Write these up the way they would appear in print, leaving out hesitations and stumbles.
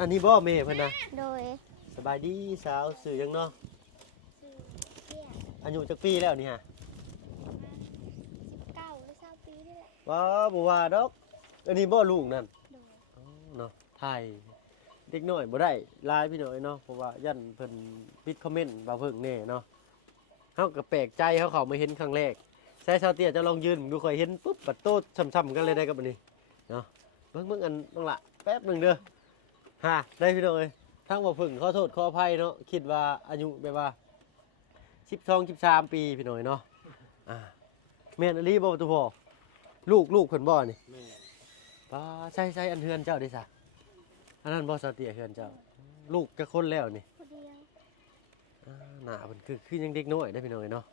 อันนี้บ่แม่เพิ่นนะโดยสบายดีสาวสื่อยังเนาะสื่อเที่ยงอายุจักปีแล้วนี่ฮะ19หรือ20ปีนี่แหละว้าบ่ว่าดอกอันนี้บ่ลูกนั่นโดยเนาะถ่ายเด็กน้อยบ่ได้ลายพี่น้อยเนาะเพราะว่ายันเพิ่นปิดคอมเมนต์บ่าเพิ่งแน่เนาะเฮาก็แปลกใจเขามาเห็นครั้งแรกใช้ชาวเตี้ยจะลองยืนดูค่อยเห็นปุ๊บปัดโตช้ำๆกันเลยได้กับอันนี้เนาะเบิ่งอันต้องละแป๊บนึงเด้อฮะได้พี่น้อยทั้งบ่เพิ่งขอโทษขออภัยเนาะคิดว่าอายุแบบว่า12 13ปีพี่น้อยเนาะแม่นอลีบ่ตัวพ่อลูกเพิ่นบ่นี่แม่ป้าใช่อันเฮือนเจ้าดิซะอันนั้นบ่สติเฮือนเจ้าลูกจักคนแล้วนี่คนเดียวหน้าเพิ่นคือยังเด็กน้อยได้พี่น้อยเนาะ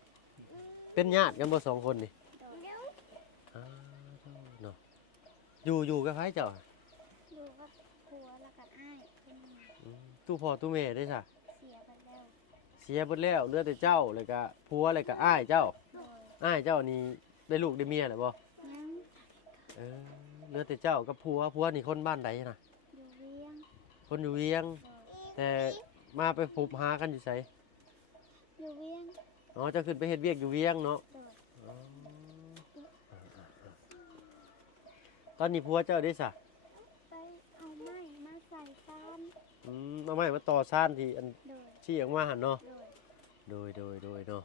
เป็นญาติกันบ่2คนนี่เนาะอยู่กับไผเจ้าอยู่กับผัวแล้วก็อ้ายคนนึงตู้พ่อตู้แม่ได้ซะเสียไปแล้วเสียเบิดแล้วเหลือแต่เจ้าแล้วก็ผัวแล้วก็อ้ายเจ้าอ้ายเจ้านี่ได้ลูกได้เมียแล้วบ่ยังเหลือแต่เจ้ากับผัวนี่คนบ้านใดน่ะอยู่เวียงคนอยู่เวียงแต่มาไปพบหากันอยู่ไสอยู่เวียงอ๋อเจ้าขึ้นไปเฮ็ดเวียกอยู่เวียงเนาะตอนนี้ผัวเจ้าได้ซะไปเอาไม้มาใส่ซ่านเอาไม้มาต่อซ่านที่อันโดยชี้ออกมาหั่นเนาะโดยเนาะ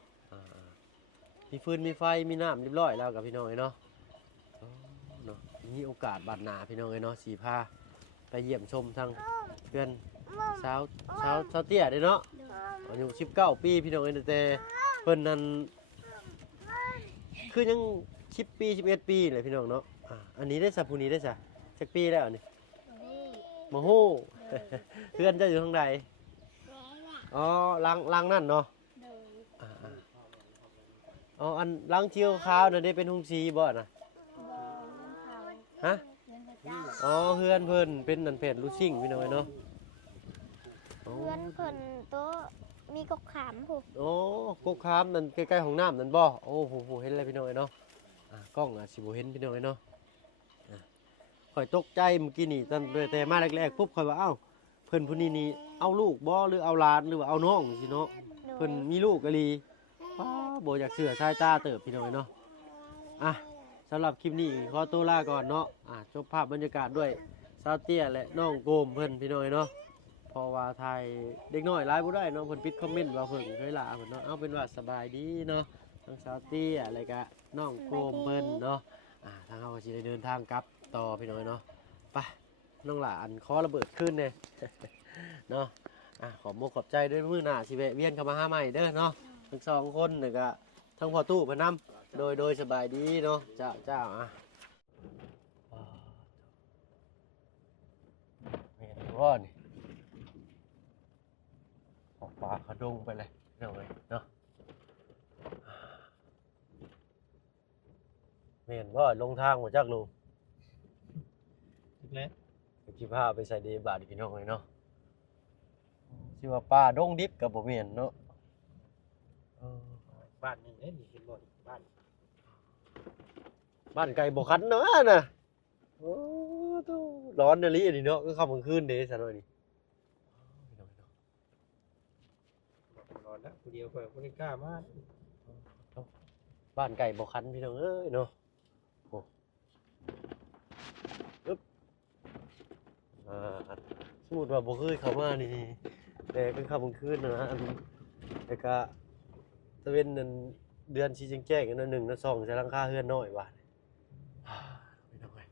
มีฟืนมีไฟมีน้ำเรียบร้อยแล้วกับพี่น้องเนาะเนาะมีโอกาสบัดหน้าพี่น้องเนาะสีพาไปเยี่ยมชมทางเพื่อนสาวเตี้ยเด้เนาะอายุ19 ปีพี่น้องแต่เพิ่นนั้นคือยัง10 ปี11 ปีเลยพี่น้องเนาะอันนี้ได้ซะผู้นี้ได้ซะจักปีแล้วนี่มาฮู้เพื่อนเจ้าอยู่ทางใดอ๋อลังนั่นเนาะอ๋ออันลังเชียวขาวน่ะได้เป็นหุงสีบ่น่ะฮะอ๋อเฮือนเพิ่นเป็นนั่นเพจลูซิ่งพี่น้องเนาะเพื่อนเพิ่นโตมีกกขามผู้โอ้กกขามนั่นใกล้ๆห้องน้ำนั่นบ่โอ้โหเห็นแล้วพี่น้องเนาะกล้องสิบ่เห็นพี่น้องเนาะข่อยตกใจเมื่อกี้นี่ตอนแต่มาแรกๆปุ๊บข่อยว่าเอ้าเพิ่นผู้นี้นี่เอาลูกบ่หรือเอาหลานหรือว่าเอาน้องสิเนาะเพิ่นมีลูกกะลีบ่อยากเสือสายตาเติบพี่น้องเนาะสำหรับคลิปนี้ขอตัวลาก่อนเนาะจบภาพบรรยากาศด้วยซาเตียและน้องโกมเพิ่นพี่น้องเนาะเพราะว่าถ่ายเด็กน้อยหลายบ่ได้เนาะเพิ่นปิดคอมเมนต์ว่าเพิ่นเคยลาเพิ่นเนาะเอาเป็นว่าสบายดีเนาะทั้งซาเตียอะไรก็น้องโกมเพิ่นเนาะทางเฮาก็สิได้เดินทางกลับต่อพี่น้องเนาะไปน้องหลานขอระเบิดขึ้นเด้ เนาะขอบใจด้วยมื้อหน้าสิแวะเวียนเข้ามาหาใหม่เด้อเนาะทั้ง2คนนี่ก็ทั้งพ่อตู้เพิ่นนำโดยสบายดีเนาะเจ้าเห็นว่านี่ออกป่าขดงไปเลยเนาะเห็นว่าลงทางมาจากลุงแล้วกี่ผ้าไปใส่เดบาดพี่น้องเลยเนาะชื่อว่าป่าดงดิบกับผมเห็นเนาะบ้านนึงเห็นบ่บ้านไก่บกคันเนาะน่ะโอ้ตู้ร้อนเลยนี่เนาะก็ค่ำกลางคืนเด้ซะหน่อยนี่ร้อนแล้วผู้เดียวก็บ่ได้กล้ามาบ้านไก่บกคันพี่น้องเอ้ยเนาะโอ้อึ๊บสมมุติว่าบ่เคยเข้ามานี่แต่เป็นค่ำกลางคืนนะแต่ก็ตะเวนนั่นเดือนสิแจ้งกัน1นะ2ใส่หลังคาเฮือนน้อยว่าพี่น้องเอ้ย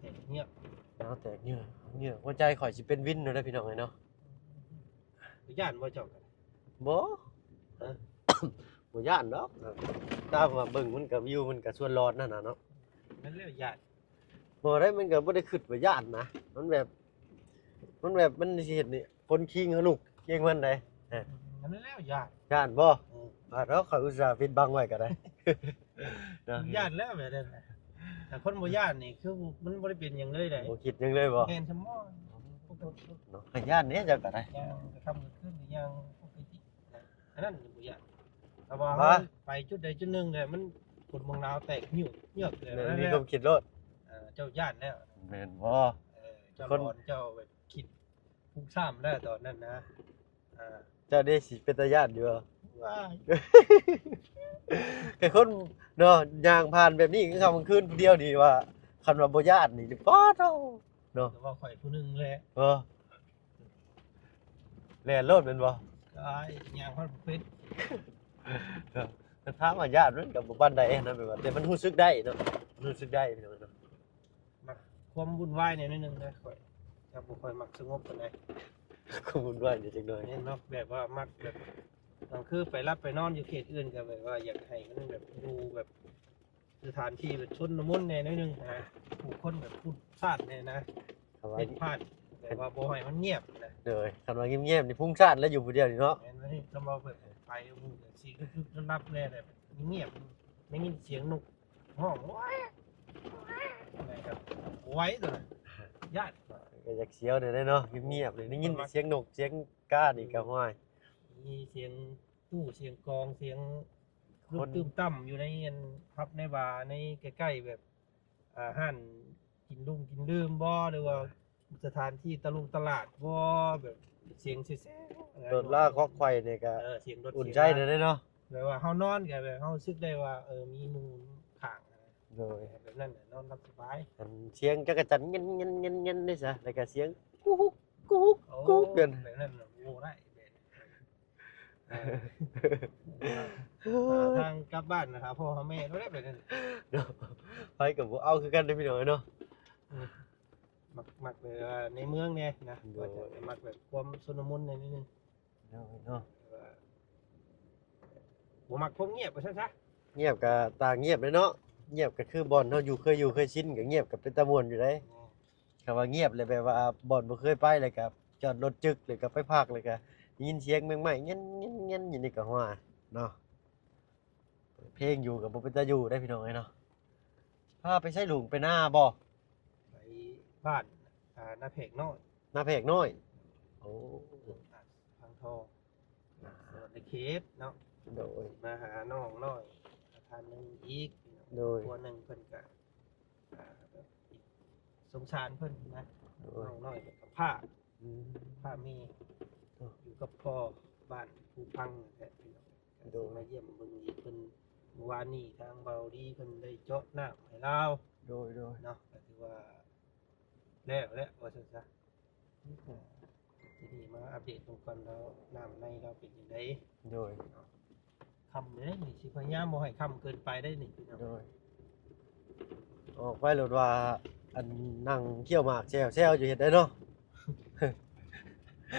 แตกเงียบแตกเนื้อหัวใจข่อยสิเป็นวินเนาะพี่น้องเอ้ยเนาะย่านบ่เจ้ากันบ่บ่ย่านดอกตามว่าเบิ่งมันก็วิวมันก็ชวนร้อนนั่นน่ะเนาะนั่นแล้วย่านบ่ได้มันก็บ่ได้คิดว่าย่านนะมันแบบมันสิเฮ็ดนี่คนคิงเฮาลูกเก่งมันได้นั่นแล้วย่านบ่แล้วข่อยอุตส่าห์ปิดบังไว้ก็ได้ย่านแล้วแบบนั้นแต่คนบ่ย่านนี่คือมันบ่ได้เป็นหยังเลยได้บ่คิดหยังเลยบ่แม่นซะบ่เนาะย่านนี้เจ้าก็ได้ย่างทำขึ้นย่างปกติอันนั้นบ่ย่านแต่ว่าไปจุดใดจุดหนึ่งเนี่ยมันฝนเมืองลาวแตกเยือกเลยนี่ก็คิดโลดเจ้าย่านแล้วแม่นบ่เจ้า คน ตอนเจ้าแบบคิดพุ่งซ้ำได้ตอนนั้นนะอ่า เจ้าได้สิเป็นตาญาติอยู่บ่ ว้าย แค่คนเนาะย่างผ่านแบบนี้คือคำมันขึ้นผู้เดียวนี่ว่าคันว่าบ่ญาตินี่ป๊าดเนาะเนาะ แต่ว่าข่อยผู้หนึงแหละ เออแล่นโลดแม่นบ่ ตายยางพันเป็ด แต่ถามว่าญาติมันก็บ่ปานใดนะแบบว่าแต่มันรู้สึกได้เนาะรู้สึกได้พี่น้องเนาะ มักความวุ่นวายเนี่ยนิดนึงนะข่อยถ้าบ่ค่อยมักสงบปานใด ขอบคุณว่าจังหน่อย เนี่ยเนาะแบบว่ามักแบบบางคือไปรับไปนอนอยู่เขตอื่นก็แบบว่าอยากให้มันแบบดูแบบสถานที่แบบชนมุนแน่นิดนึงนะผู้คนแบบพูดพลาดเนี่ยนะ คำว่า เป็นพลาดแต่ว่าบ่ให้มันเงียบนะ เด้อคันว่าเงียบๆนี่พุ่งชาติแล้วอยู่ผู้เดียวนี่เนาะ แม่นว่านี่ต้องเอาแบบไปมึงสิคือรับแน่แบบเงียบไม่ยินเสียงนกห้องว้ายอะไรครับไว้ตัวน่ะญาติ ก็อยากเสียวหน่อยได้เนาะเงียบๆเลยได้ยินแต่เสียงนกเสียงกานี่ก็ห้อย มีเสียงตู้เสียงกลองเสียงลู ค ก น ตื้มตั้มอยู่ในอันพับในบาร์ในใกล้ๆแบบอาหารกินกินดื่มบ่หรือว่าสถานที่ตลาดบ่แบบเสียงแซ่ๆ โดดล่าคอกไข่เนี่ยก็ เสียงรถ อุ่น เสียง ใจหน่อยได้เนาะ แบบว่าเฮานอนก็แบบเฮารู้สึกได้ว่ามีหมู่ข้างนะ โดย แบบนั้นน่ะนอนรับสบาย อันเสียงจักรจันทร์เงี้ยๆๆๆนี่ซะแล้วก็เสียงกุ๊กกุ๊ก โอ้ กุ๊กเดิน แบบนั้นน่ะโอ้ได้แบบทางกลับบ้านนะครับพ่อกับแม่ก็ได้แบบนั้น เนาะไปกับบ่เอาคือกันเด้อพี่น้องเนาะ มักแบบว่าในเมืองเนี่ยนะ โด ว่าย จะมักแบบความสนมุนในนิดนึง เนาะ ว่าบ่มักความเงียบไปซะ เงียบก็ต่างเงียบเลยเนาะเงียบก็คือบ่อนเฮาอยู่เคยชินก็เงียบก็เป็นตาม่วนอยู่เด้คำว่าเงียบเลยแบบว่าบ่อนบ่เคยไปเลยก็จอดรถจึกเลยก็ไปพักเลยก็ได้ยินเสียงแมงไม้เงี้ยๆๆอยู่นี่ก็ฮ้าเนาะเพลงอยู่ก็บ่เป็นตาอยู่ได้พี่น้องเนาะพาไปใช้หลุงไปหน้าบ่ ไปบ้านหน้าเพกน้อย หน้าแพกน้อยโอ้ พังทองสวัสดีเคสเนาะ โดย มาหาน้องน้อยทานหนึงอีก โดย ตัวหนึงเพิ่นก็แบบสงสารเพิ่นนะ โด น้ ย องน้อยแบบกับผ้า อืม ผ้ามีอยู่กับพ่อบ้านผู้พังแท้พี่น้องก็สิมาเยี่ยมเบิ่งอีกเพิ่นเมื่อวานนี้ทางเบาดีเพิ่นได้เจาะน้ำให้เรา โดย เนาะก็ถือว่าแล้วว่าซั่นซะทีนี้มาอัปเดตตรงก่อนแล้วน้ำในเราเป็นจังได๋ โดย ค่ำเลยนี่สิพยายามบ่ให้ค่ำเกินไปได้นี่พี่น้อง โดยออกไปโหลดว่าอันนั่งเที่ยวหมากแซวอยู่เฮ็ดได้เนาะ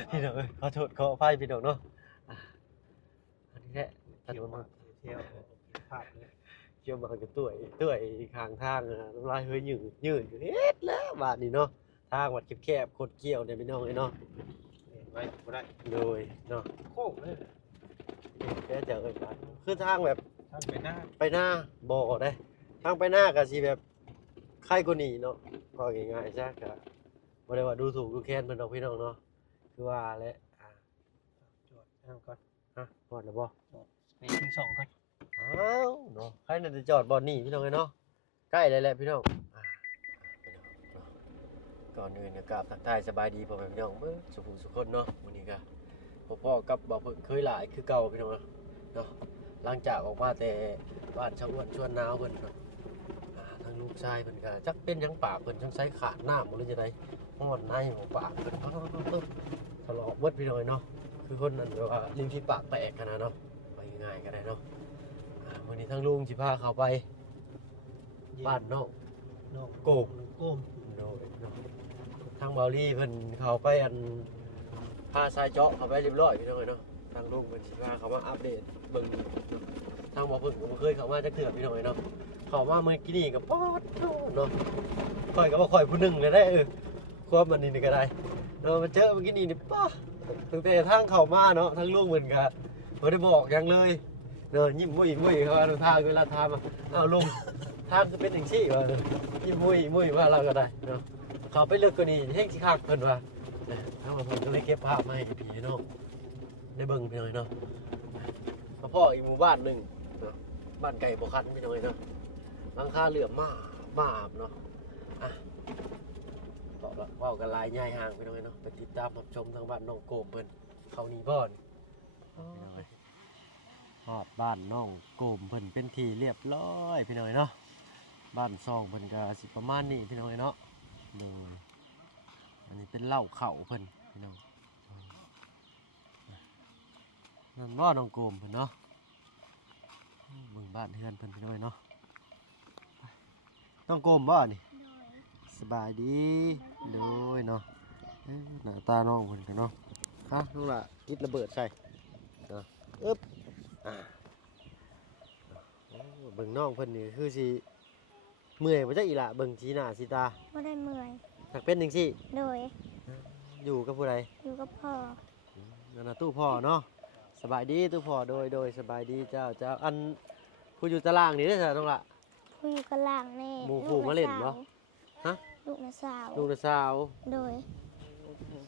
พี่น้องเอ้ยขอโทษขออภัยพี่น้องเนาะอ่ะอันนี้แหละถน เที่ยวน มา มา เที่ยวภาพเลย เที่ยวหมากกับตุ้ยข้างทางอะน้ำลายเฮ้ยยืดอยู่เฮ็ดแล้วบาดนี้เนาะทางวัดแคบๆคดเกี่ยวเนี่ยพี่น้องเอ้ยเนาะ เห็นไว้บ่ได้ โดยเนาะ โค้งเลย แกจะเอ้ยบาดคือทางแบบ ทางไปหน้า ไปหน้าบ่ได้ทางไปหน้าก็สิแบบใครกว่านี้เนาะก็ง่ายๆซะก็บ่ได้ว่าดูถูกดูแคลนเพิ่นดอกพี่น้องเนาะคือว่าแหละจอดนั่งก่อน ฮะฮอดแล้วบ่ ไปที่สองก่อน อ้าวเนาะใครน่าจะจอดบ่อนนี่พี่น้องเอ้ยเนาะใกล้แล้วแหละพี่น้องพี่น้องเนาะก่อนอื่นก็กราบทักทายสบายดีพ่อแม่พี่น้องเบิ่สุขสุขคนเนาะมื้อนี้ก็พ่อๆกับบ่าวเพิ่นเคยหลายคือเก่าพี่น้องเนาะหลังจากออกมาแต่บ้านชาวอ้วนชวนหนาวเพิ่นเนาะทางลูกชายเพิ่นก็จักเป็นหยังปากเพิ่นจังไสขาดน้ำบ่รู้จะไดฮ้อนในของปากเพิ่นทะเลาะเบิดพี่น้องเอ้ยเนาะคือคนนั้นแบบว่าลิ้นที่ปากแตกขนาดเนาะไปง่ายๆก็ได้เนาะวันนี้ทั้งลุงสิพาเขาไปบ้านนอก น้อง โกบ โก้ม โดยเนาะทางเบาลี่เพิ่นเขาไปอันพาสายเจาะเขาไปเรียบร้อยพี่น้องเอ้ยเนาะทางลุงเพิ่นสิพาเขามาอัปเดตเบิ่งเนาะทางบ่เพิ่นก็บ่เคยเข้ามาจักเทื่อพี่น้องเอ้ยเนาะเข้ามาเมื่อกี้นี่ก็ป๊อดเนาะข่อยก็บ่ค่อยผู้หนึงเลยได้ความมันนี่ก็ได้เนาะมาเจอเมื่อกี้นี่ป๊าตั้งแต่ทางเข้ามาเนาะทางลุงเพิ่นก็บ่ได้บอกหยังเลยเนาะยิ้มมุ้ยเขาว่าทางเวลาทางมาเอาลุงทางคือเป็นจังซี่ว่ายิ้มมุ้ยว่าเราก็ได้เนาะ เขาไปเลือกกรณีแห้งสิคักเพิ่นว่าทางว่าเพิ่นก็เลยเก็บภาพมาให้พี่น้องได้เบิ่งพี่น้อยเนาะมาพ่ออีกหมู่บ้านหนึงเนาะบ้านไก่บ่คันพี่น้อยเนาะหลังคาเหลื่อมมาบเนาะอ่ะต่อไป ก็เว้ากันหลายย่ายห่างพี่น้องเอ้ยเนาะไปติดตามรับชมทางบ้านน้องโกมเพิ่นเขานี่บ่อนฮอดบ้านน้องโกมเพิ่นเป็นที่เรียบร้อยพี่น้องเอ้ยเนาะบ้านซองเพิ่นก็สิประมาณนี้พี่น้องเอ้ยเนาะโดยอันนี้เป็นเหล้าเข่าเพิ่นพี่น้องนั่นบ่น้องโกมเพิ่นเนาะเบิ่งบ้านเฮือนเพิ่นพี่น้องเอ้ยเนาะน้องโกมบ่นี่ โดย สบายดีโดยเนาะหน้าตาน้องเพิ่นกันเนาะฮะน้องล่ะกิดระเบิดใส่เนาะอึ๊บอ่าโอ้เบิ่งน้องเพิ่นนี่คือสิเมื่อยบ่จักอีหล่ะเบิ่งสีหน้าสีตา บ่ได้เมื่อย ถ้าเป็นจังซี่ โดย อยู่กับผู้ใด อยู่กับพ่อ นั่นน่ะตู้พ่อเนาะสบายดีตู้พ่อโดยสบายดีเจ้าอันผู้อยู่ตารางนี่เด้อจ้ะน้องล่ะ ผู้อยู่กับล่างแน่ หมู่ผู้มาเล่นบ่ ฮะ ลูกน้าสาว ลูกน่ะสาว โดย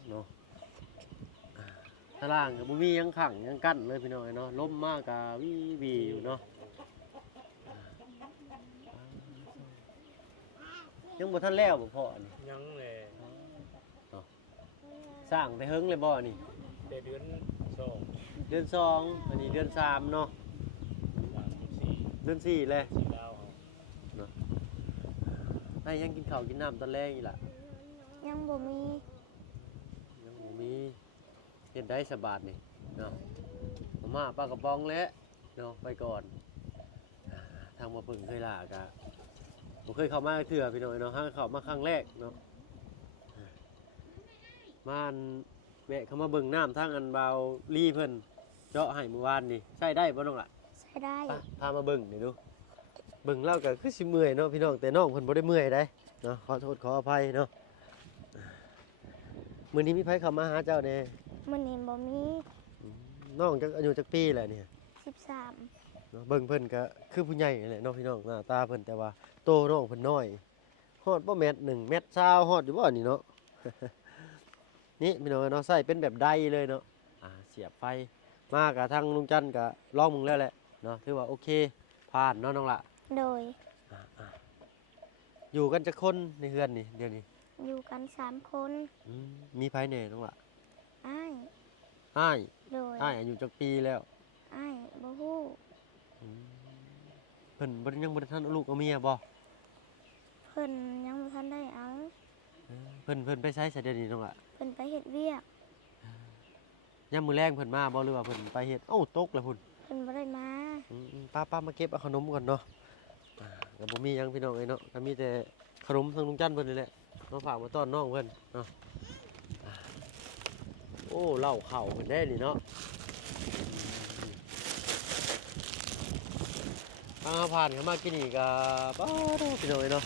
เนาะตารางก็บ่มีหยังขังหยังกั้นเลยพี่น้องเนาะลมมากก็วีอยู่เนาะยังบ่ทันแล้วบ่พ่อนี่ ยังเลย สร้างไปเฮิงเลยบ่นี่ แต่เดือนสอง เดือน2อันนี้เดือน3เนาะ สามสี่ เดือน4เลย สี่ดาวเอา ให้ยังกินข้าวกินน้ำตอนแรกอีหล่ะ ยังบ่มี ยังบ่มีเฮ็ดได้สบายนี่เนาะมาม่าปลากระป๋องแล้วเนาะไปก่อนทางมาเพิ่งเคยล่ากะบ่เคยเข้ามาเทื่อพี่น้องเนาะเข้ามาครั้งแรกเนาะมาอันแวะเข้ามาเบิ่งน้ำทางอันเบาลี่เพิ่นเจาะให้เมื่อวานนี่ใช้ได้บ่น้องล่ะ ใช้ได้ ไปพามาเบิ่งนี่ดูเบิ่งแล้วก็คือสิเมื่อยเนาะพี่น้องแต่น้องเพิ่นบ่ได้เมื่อยได้เนาะขอโทษขออภัยเนาะมื้อนี้มีไผเข้ามาหาเจ้าแน่ มื้อนี้บ่มี น้องจักอายุจักปีแหละเนี่ย 13 เนาะเบิ่งเพิ่นก็คือผู้ใหญ่นั่นแหละเนาะพี่น้องหน้าตาเพิ่นแต่ว่าโตน้องเพิ่นน้อยฮอดบ่แมตร1เมตร20ฮอดอยู่บ่นี่เนาะ นี่พี่น้องเนาะใส่เป็นแบบไดเลยเนาะเสียบไฟมากะทางลุงจันทร์ก็ลองมึงแล้วแหละเนาะถือว่าโอเคผ่านเนาะน้องละ โดย อ่าอยู่กันจักคนในเฮือนนี่เดี๋ยวนี้ อยู่กัน3คน อืมมีไผแหน่น้องละ อ้าย อ้าย โดย อ้ายอายุจักปีแล้ว อ้ายบ่ฮู้ อืมเพิ่นบ่ได้ยังบ่ได้ทันเอาลูกเอาเมียบ่ เพิ่นยังบ่ทันได้เอา เพิ่นไปใช้ซะเดี๋ยวนี้น้องละ เพิ่นไปเฮ็ดเวียก ยามมื้อแรงเพิ่นมาบ่หรือว่าเพิ่นไปเฮ็ดเอ้าตกแล้วพุ่น เพิ่นบ่ได้มา ป้ามาเก็บเอาขนมก่อนเนาะก็บ่มีหยังพี่น้องเอ้ยเนาะก็มีแต่ขนมทางลุงจันทร์เพิ่นนี่แหละมาฝากมาต้อนน้องเพิ่นเนาะโอ้เหล้าเข่าเพิ่นได้นี่เนาะทางผ่านเข้ามากินนี่ก็ป้าดพี่น้องเอ้ยเนาะ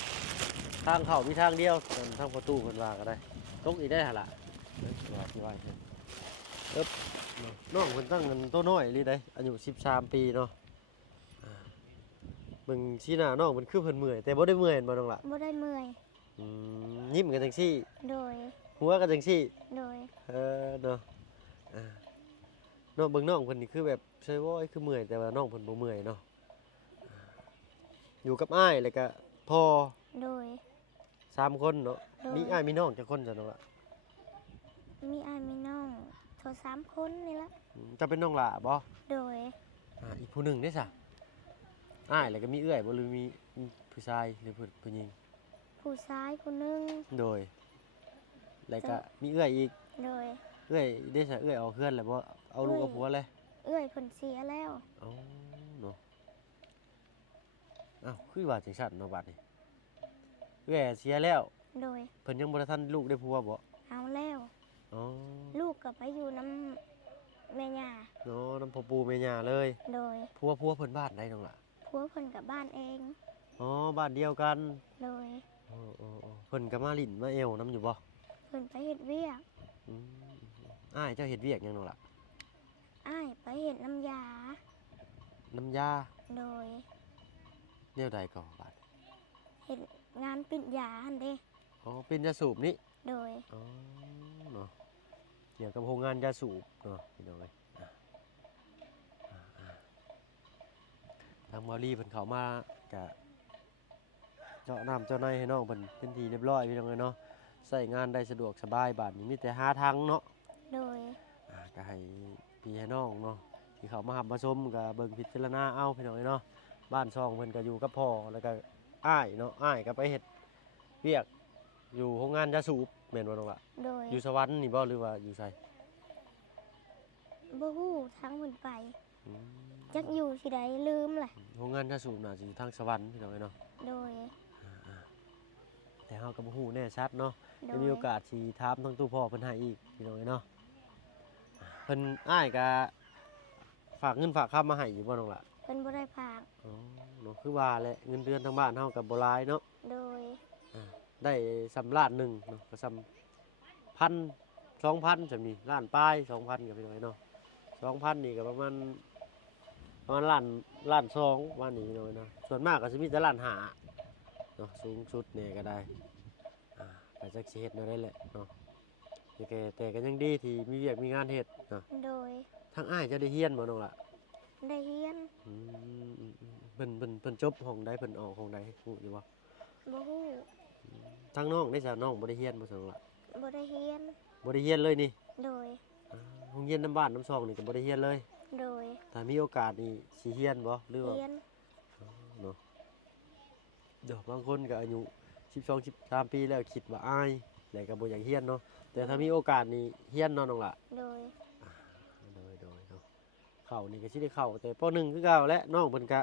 ทางเข้ามีทางเดียวทางประตูเพิ่นว่าก็ได้ตกอีกได้หั่นล่ะว่าสิว่าเพิ่นน้องเพิ่นตั้งเงินโตน้อยอีหลีได้อายุ13 ปีเนาะเบิ่งชี้หน้าน้องเพิ่นคือเพิ่นเมื่อยแต่บ่ได้เมื่อยบ่น้องล่ะ บ่ได้เมื่อย ยิ้มกันจังซี่ โดย หัวกันจังซี่ โดย เนาะน้องเบิ่งน้องเพิ่นนี่คือแบบใช่ว่าคือเมื่อยแต่ว่าน้องเพิ่นบ่เมื่อยเนาะอยู่กับอ้ายแล้วก็พ่อ โดย 3คนเนาะ โดย มีอ้ายมีน้องจักคนจ้ะน้องล่ะ มีอ้ายมีน้องเท่า3คนนี่ละ จะเป็นน้องหล่าบ่ โดย อีกผู้หนึงได้ซะอ้ายแล้วก็มีเอื้อยบ่หรือมีผู้ชายหรือผู้หญิง ผู้ชายผู้หนึง โดยแล้วก็มีเอื้อยอีก โดย เอื้อยได้ซะเอื้อยเอาเพื่อนแล้วบ่เอาลูกเอาผัวเลย เอื้อยเพิ่นเสียแล้ว เอาเนาะอ้าวคือว่าจังซั่นเนาะบัดนี้เอื้อยเสียแล้ว โดย เพิ่นยังบ่ได้ทันลูกได้ผัวบ่ เอาแล้ว อ๋อ ลูกก็ไปอยู่น้ำแม่ย่า เนาะน้ำพ่อปู่แม่ย่าเลย โดย ผัวเพิ่นบ้านใดน้องล่ะ ผัวเพิ่นกับบ้านเอง อ๋อบ้านเดียวกัน โดย เพิ่นก็มาลิ้นมาแอวนํอยู่บ่ เพิ่นไปเฮ็ดเวียก อืมอ้ายเจ้าเฮ็ดเวียกหยังน้องล่ะ อ้ายไปเฮ็ดน้ำยา น้ำยา โดย แนวใดก็บาด เฮ็ดงานปิดยาหั่นเด้ อ๋อเป็นยาสูบนี่ โดย อ๋อเนาะเกี่ยวกับโรงงานยาสูบเนาะพี่น้องเอ้ยทางมอลี่เพิ่นเข้ามากะเจาะน้ำเจาะในให้น้องเพิ่นเป็นทีเรียบร้อยพี่น้องเอ้ยเนาะ ใช้งานได้สะดวกสบายบาดนี้มีแต่หาทางเนาะ โดย ก็ให้พี่ให้น้องเนาะที่เขามาหับมาชมก็เบิ่งพิจารณาเอาพี่น้องเนาะบ้านช่องเพิ่นก็อยู่กับพ่อแล้วก็อ้ายเนาะอ้ายก็ไปเฮ็ดเวียกอยู่โรงงานยาสูบแม่นบ่น้องล่ะ โดย อยู่สวรรค์นี่บ่หรือว่าอยู่ไส บ่ฮู้ทางเพิ่นไป อืม จักอยู่สิใดลืมแหละ โรงงานยาสูบน่าสิอยู่ทางสวรรค์พี่น้องเนาะ โดย แต่เฮาก็บ่ฮู้แน่ชัดเนาะ โด จะ ย มีโอกาสสิถามทั้งตู้พ่อเพิ่นให้อีกพี่น้องเนาะเพิ่นอ้ายก็ฝากเงินฝากคำมาให้อยู่บ่น้องล่ะ เพิ่นบ่ได้พาก อ๋อเนาะคือว่าแหละเงินเดือนทางบ้านเฮาก็บ่หลายเนาะ โดย ได้สำล้านหนึ่งเนาะก็สำพัน2,000จะมีล้านปลาย2,000กับพี่น้อยเนาะ2,000นี่ก็ประมาณล้าน2ว่านี่พี่น้อยเนาะส่วนมากก็สิมีแต่ล้านห้าเนาะสูงสุดเนี่ยก็ได้ก็จักสิเฮ็ดแนวได้แหละเนาะแต่ก็ยังดีที่มีเวียกมีงานเฮ็ดเนาะ โดย ทางอ้ายจะได้เฮียนบ่น้องล่ะ ได้เฮียน อืมเพิ่นจบห้องใดเพิ่นออกห้องใดฮู้อยู่บ่ บ่ฮู้ ทางน้องได้ซะน้องบ่ได้เฮียนบ่ซั่นล่ะ บ่ได้เฮียน บ่ได้เฮียนเลยนี่ โดย โรงเรียนน้ำบ้านน้ำซองนี่ก็บ่ได้เฮียนเลย โดย ถ้ามีโอกาสนี่สิเฮียนบ่หรือว่า เฮียน เนาะเดี๋ยวบางคนก็อายุ12 13ปีแล้วคิดว่าอายแล้วก็บ่อยากเฮียนเนาะแต่ถ้ามีโอกาสนี่เฮียนเนาะน้องล่ะ โดย โดยเนาะเข้านี่ก็สิได้เข้าแต่ป .1 คือเก่าและน้องเพิ่นก็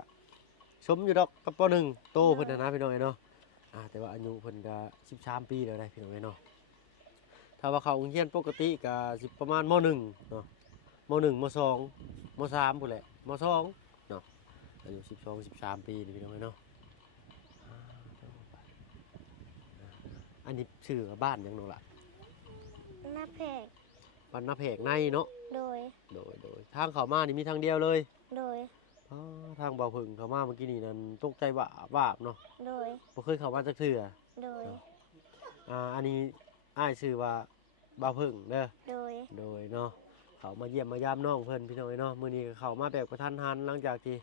สมอยู่ดอกกับป .1 โตเพิ่นนะพี่น้องเนาะแต่ว่าอายุเพิ่นก็13ปีแล้วได้พี่น้องเนาะถ้าว่าเข้าโรงเรียนปกติก็สิประมาณม .1 เนาะม .1 ม .2 ม .3 พุ่นแหละม .2 เนาะอายุ12 13ปีนี่พี่น้องเนาะอันนี้ชื่อบ้านหยังน้องล่ะ หน้าแพก บ้านนาแพกในเนาะ โดย โดยทางเข้ามานี่มีทางเดียวเลย โดย ทางเบาผึ่งเข้ามาเมื่อกี้นี่นั่นตกใจวาบเนาะ โดย บ่เคยเข้ามาจักเทื่อ โดย อันนี้อ้ายชื่อว่าเบาผึ่งเด้อ โดย โดยเนาะเขามาเยี่ยมมายามน้องเพิ่นพี่น้องเนาะมื้อนี้ก็เข้ามาแบบกระทันหันหลังจากที่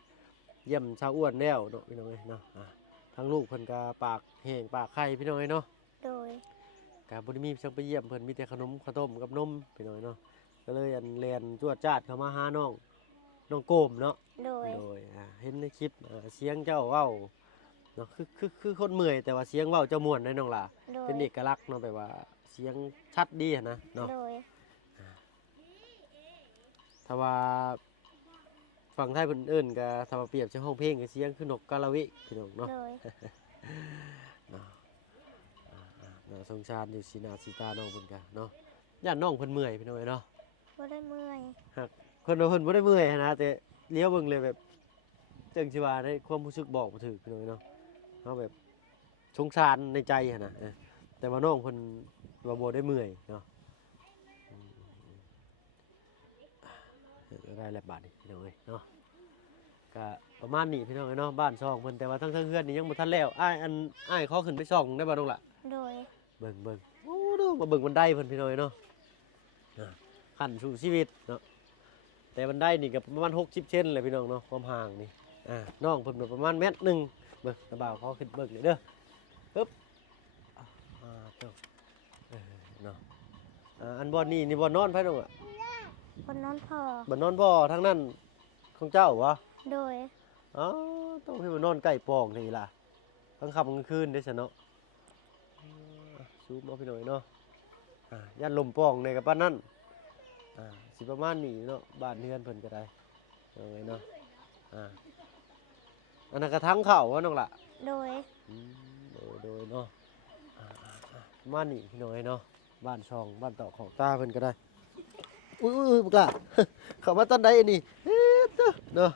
เยี่ยมชาวอ้วนแล้วเนาะพี่น้องเนาะทั้งลูกเพิ่นก็ปากแห้งปากไข่พี่น้องเนาะ โดย ก็บ่ได้มีจังไปเยี่ยมเพิ่นมีแต่ขนมข้าวต้มกับนมพี่น้องเนาะก็เลยอันแลนจวดจ้าดเข้ามาหาน้องโกมเนาะ โดย โดยเห็นในคลิปเสียงเจ้าเว้าเนาะคือคนเมื่อยแต่ว่าเสียงเว้าเจ้าม่วนได้น้องล่ะ โดย เป็นเอกลักษณ์เนาะแบบว่าเสียงชัดดีอะนะเนาะ โดย ถ้าว่าฝั่งไทยเพิ่นเอิ้นก็ถ้าว่าเปรียบใช้ห้องเพลงก็เสียงคือนกกาละวิพี่น้องเนาะ โดย เนาะน่าสงสารอยู่สีหน้าสีตาน้องเพิ่นก็เนาะย่านน้องเพิ่นเมื่อยพี่น้องเนาะ บ่ได้เมื่อย คนเราเพิ่นบ่ได้เมื่อยนะแต่เลี้ยวเบิ่งเลยแบบจังสิว่าได้ความรู้สึกบอกบ่ถูกพี่น้องเนาะเฮาแบบสงสารในใจหั่นน่ะแต่ว่าน้องเพิ่นว่าบ่ได้เมื่อยเนาะได้แล้วบาดนี้พี่น้องเอ้ยเนาะก็ประมาณนี้พี่น้องเอ้ยเนาะบ้านช่องเพิ่นแต่ว่าทั้งเฮือนนี่ยังบ่ทันแล้วอ้ายขอขึ้นไปส่องได้บ่น้องล่ะ โดย เบิ่งโอ้ดูมาเบิ่งบันไดเพิ่นพี่น้องเอ้ยเนาะขั้นสู่ชีวิตเนาะแต่บันไดนี่ก็ประมาณ60เซนเลยพี่น้องเนาะความห่างนี่น้องเพิ่นประมาณเมตรหนึงเบิ่งตาบ่าวขอขึ้นเบิ่งเลยเด้อปึ๊บเจ้าเนาะอันบ่อนนี่บ่อนนอนไผน้องอ่ะ คนนอนพอ บ่อนนอนพ่อทางนั้นของเจ้าบ่ โดย อ๋อต้องให้มันนอนใกล้ปองนี่ล่ะกลางค่ำกลางคืนได้ซะเนาะซูมเอาพี่น้อยเนาะย่านลมปองในกับป้านนั่นสิประมาณนี้เนาะบ้านเรือนเพิ่นก็ได้เอาไงเนาะอันนั้นกระทั่งเข่าวะน้องล่ะ โดย โดยเนาะประมาณนี้พี่น้อยเนาะบ้านช่องบ้านต่อของตาเพิ่นก็ได้อุ้ยบุกล่ะ เข้ามาตอนใดนี่เนาะ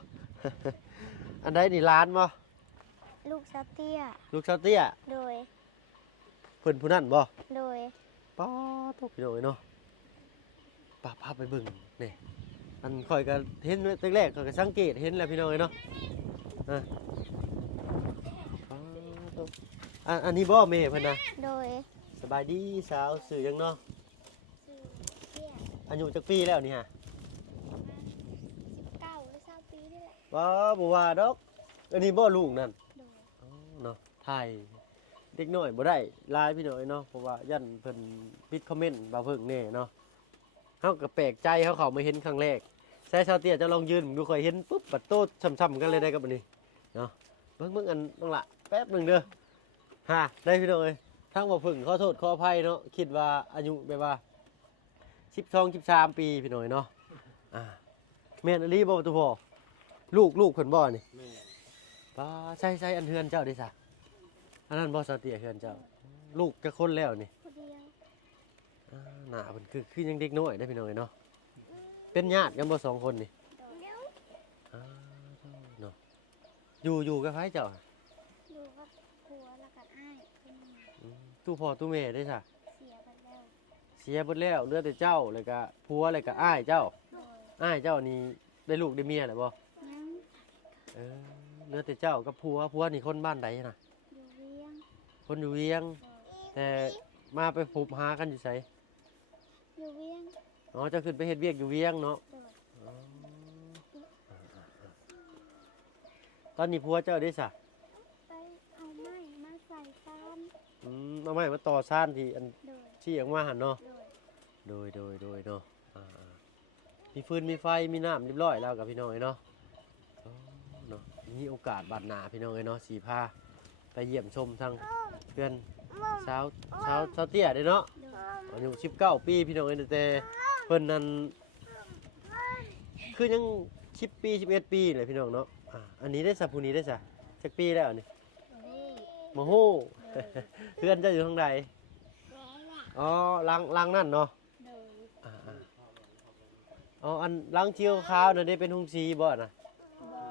อันใดนี่ร้านบ่ ลูกสาวเตี้ย ลูกชาวเตี้ย โดย เพิ่นผู้นั้นบ่ โดย ป้าตกพี่น้อยเนาะป้าพาไปเบิ่งนี่อันข่อยก็เห็นแรกๆข่อยก็สังเกตเห็นแล้วพี่น้อยเนาะป้าตกอันนี้บ่แม่เพิ่นนะ โดย สบายดีสาวสื่อหยังเนาะ เตี้ย อายุจักปีแล้วนี่ฮะ 19หรือ20ปีนี่แหละ บ่ว่าดอกอันนี้บ่ลูกนั่น โดย เนาะถ่าย เด็กน้อยบ่ได้หลายพี่น้อยเนาะเพราะว่ายันเพิ่นปิดคอมเมนต์บ่าเพิ่งแน่เนาะเฮาก็แปลกใจเขามาเห็นครั้งแรกใส่ชาวเตี้ยจะลองยืนดูค่อยเห็นปุ๊บปัดโตช้ำๆกันเลยได้กับอันนี้เนาะเบิ่งอันต้องละแป๊บหนึงเด้อฮะได้พี่น้อยทั้งบ่เพิ่งขอโทษขออภัยเนาะคิดว่าอายุแบบว่า12 13ปีพี่น้อยเนาะแม่นอลีบ่ตุพ่อลูกเพิ่นบ่นี่ แม่ ป้าใช่อันเฮือนเจ้าดิซะอันนั้นบ่สาวเตี้ยเฮือนเจ้าลูกจะคนแล้วนี่ คนเดียว หน้าเพิ่นคือยังเด็กน้อยได้อพี่น้อยเนาะเป็นญาติกันบ่2คนนี่ เดียว อ่าเนาะอยู่กับไผเจ้า อยู่กับครัวแล้วก็อ้ายคนหนึ่ง ตู้พ่อตู้แม่ได้ซะ เสียไปแล้ว เสียเบิดแล้วเหลือแต่เจ้าแล้วก็ผัวแล้วก็อ้ายเจ้า โดย อ้ายเจ้านี่ได้ลูกได้เมียแล้วบ่ ยัง เออเหลือแต่เจ้ากับผัวนี่คนบ้านใดน่ะ อยู่เวียง คนอยู่เวียง โดย แต่มาไปพบหากันอยู่ไส อยู่เวียง อ๋อเจ้าขึ้นไปเฮ็ดเวียกอยู่เวียงเนาะ โดย อ๋อตอนนี้ผัวเจ้าได้ซะ ไปเอาไม้มาใส่ตาม เอาไม้มาต่อซ่านที่อัน โดย ที่ออกมาหั่นเนาะ โดย โดยเนาะมีฟืนมีไฟมีน้ำเรียบร้อยแล้วกับพี่น้องเนาะอ๋อเนาะมีโอกาสบัดหนาพี่น้องเนาะสีพาไปเยี่ยมชมทางเพื่อนสาวเตี้ยเด้เนาะ โดย อายุ19 ปีพี่น้องแต่เพิ่นนั้นคือยัง10 ปี 11 ปีเลยพี่น้องเนาะอันนี้ได้สักผู้นี้ได้สักจักปีแล้วนี่ นี่ โมโหเพื่อนเจะอยู่ทางใดอ๋อลังนั่นเนาะ โดย อ๋ออันล้างเชียวขาวน่ะได้เป็นหุงซีบ่นะ บอ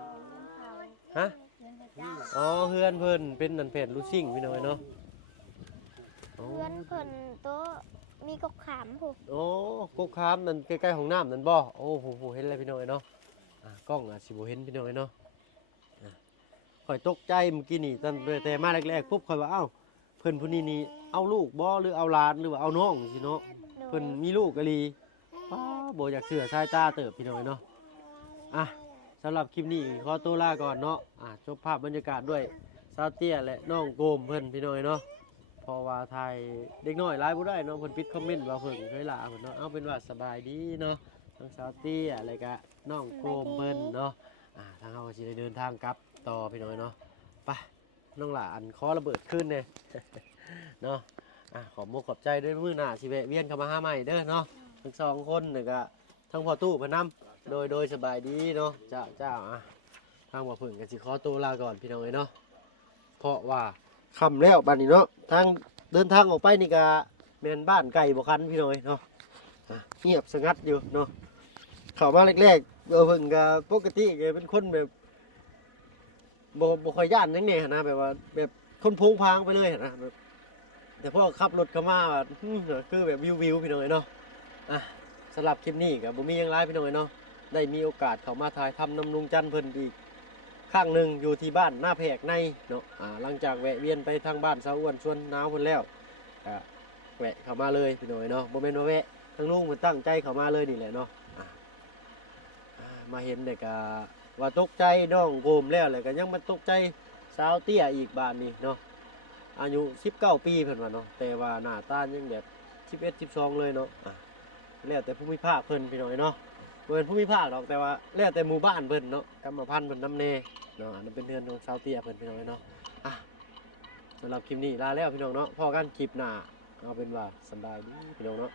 เขา ฮะ เงินกระเจ้า อ๋อเฮือนเพิ่นเป็นนันเพจลูซิ่งพี่น้อยเนาะอ๋อ เพื่อนเพิ่นโต๊ะมีกกขามผูก โอ้กกคามนั่นใกล้ๆของน้ำนั่นบ่โอ้โหเห็นเลยพี่น้อยเนาะกล้องสิบ่เห็นพี่น้อยเนาะข่อยตกใจเมื่อกี้นี่ตอนแต่มาแรกๆปุ๊บข่อยว่าเอ้าเพิ่นผู้นี้นี่เอาลูกบ่หรือเอาหลานหรือว่าเอาน้องสิเนาะ โดย เพิ่นมีลูกกะลีป้าบ่อยากเสือสายตาเติบพี่น้อยเนาะสำหรับคลิปนี้ขอตัวลาก่อนเนาะจบภาพบรรยากาศด้วยซาวเตี้ยและน้องโกมเพิ่นพี่น้อยเนาะเพราะว่าถ่ายเด็กน้อยหลายบ่ได้เนาะเพิ่นปิดคอมเมนต์ว่าเพิ่นเคยลาเพิ่นเนาะเอาเป็นว่าสบายดีเนาะทั้งซาวเตี้ยแล้วก็น้องโกมเพิ่นเนาะทางเฮาก็สิได้เดินทางกลับต่อพี่น้อยเนาะไปน้องหลานขอระเบิดขึ้นแน่ เนาะขอบมุกขอบใจด้วยมื้อหน้าสิแวะเวียนเข้ามาหาใหม่เด้อเนาะทั้งสองคนนี่ก็ทั้งพ่อตู้เพิ่นนำโดยสบายดีเนาะเจ้าทางบ่เพิ่นก็สิขอตัวลาก่อนพี่น้องเอ้ยเนาะเพราะว่าค่ำแล้วบัดนี้เนาะทางเดินทางออกไปนี่ก็แม่นบ้านไก่บ่คันพี่น้องเอ้ยเนาะเงียบสงัดอยู่เนาะเข้ามาแรกๆเพิ่นก็ปกติก็เป็นคนแบบบ่ค่อยย่านจังแน่นะแบบว่าแบบคนโผงพางไปเลยนะแบบแต่พอขับรถเข้ามาคือแบบวิวพี่น้องเอ้ยเนาะสำหรับคลิปนี้ก็บ่มีหยังหลายพี่น้องเอ้ยเนาะได้มีโอกาสเข้ามาถ่ายทำนำลุงจันทร์เพิ่นอีกข้างหนึ่งอยู่ที่บ้านหน้าแพรกในเนาะหลังจากแวะเวียนไปทางบ้านสาวอ้วนชวนน้าวเพิ่นแล้วแวะเข้ามาเลยพี่น้องเอ้ยเนาะบ่แม่นว่าแวะทางลุงเพิ่นตั้งใจเข้ามาเลยนี่แหละเนาะมาเห็นเด็กก็ว่าตกใจน้องโกมแล้วแหละก็ยังมาตกใจสาวเตี้ยอีกบ้านนี้เนาะอายุ19 ปีเพิ่นว่าเนาะแต่ว่าหน้าตายังแบบ11 12เลยเนาะแล้วแต่ภูมิภาคเพิ่นพี่น้องเนาะบ่เป็นภูมิภาคดอกแต่ว่าแล้วแต่หมู่บ้านเพิ่นเนาะกรรมพันธุ์เพิ่นนำแน่เนาะอันนั้นเป็นเรือนของสาวเตี้ยเพิ่นพี่น้องเนาะสำหรับคลิปนี้ลาแล้วพี่น้องเนาะพอกันคลิปหน้าเอาเป็นว่าสบายดีพี่น้องเนาะ